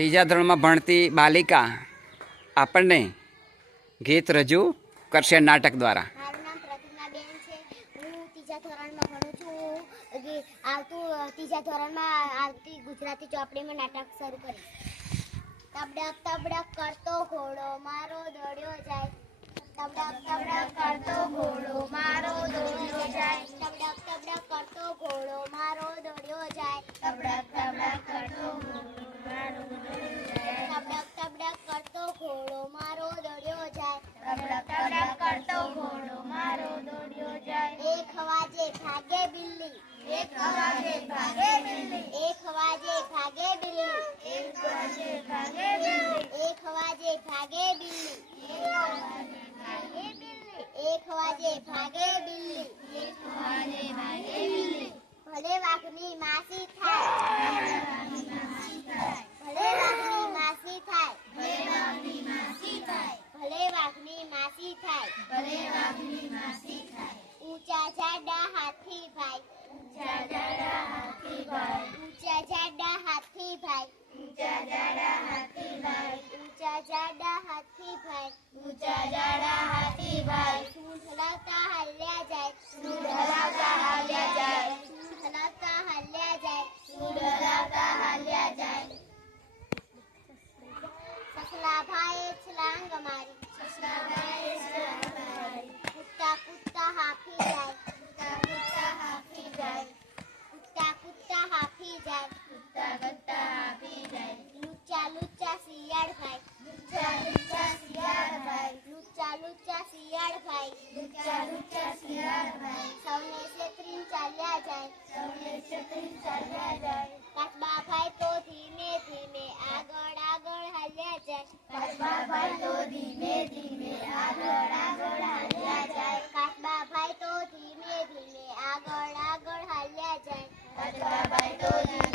ત્રીજા ધોરણમાં ભણતી બાલિકા આપણને ગીત રજૂ કરશે નાટક દ્વારા. આવતું ત્રીજા ધોરણમાં આવતી ગુજરાતી ચોપડીમાં નાટક શરૂ કરીશ. તબડક તબડક કરતો ઘોડો મારો દોડ્યો જાય. તબડક તબડક કરતો ઘોડો મારો દોડ્યો જાય. તબડક તબડક કરતો એક વાજે ભાગે બિલ્લી ભાગે બિલ્લી, એક વાજે ભાગે બિલ્લી, એક વાજે ભાગે બિલ્લી, એક ભલે વાઘની માસી ધીમે ધીમે આગળ આગળ હાલ્યા જાય. તો ધીમે ધીમે આગળ આગળ હાલ્યા જાય. કાચબા ભાઈ તો ધીમે ધીમે આગળ આગળ હાલ્યા જાય. તો ધીમે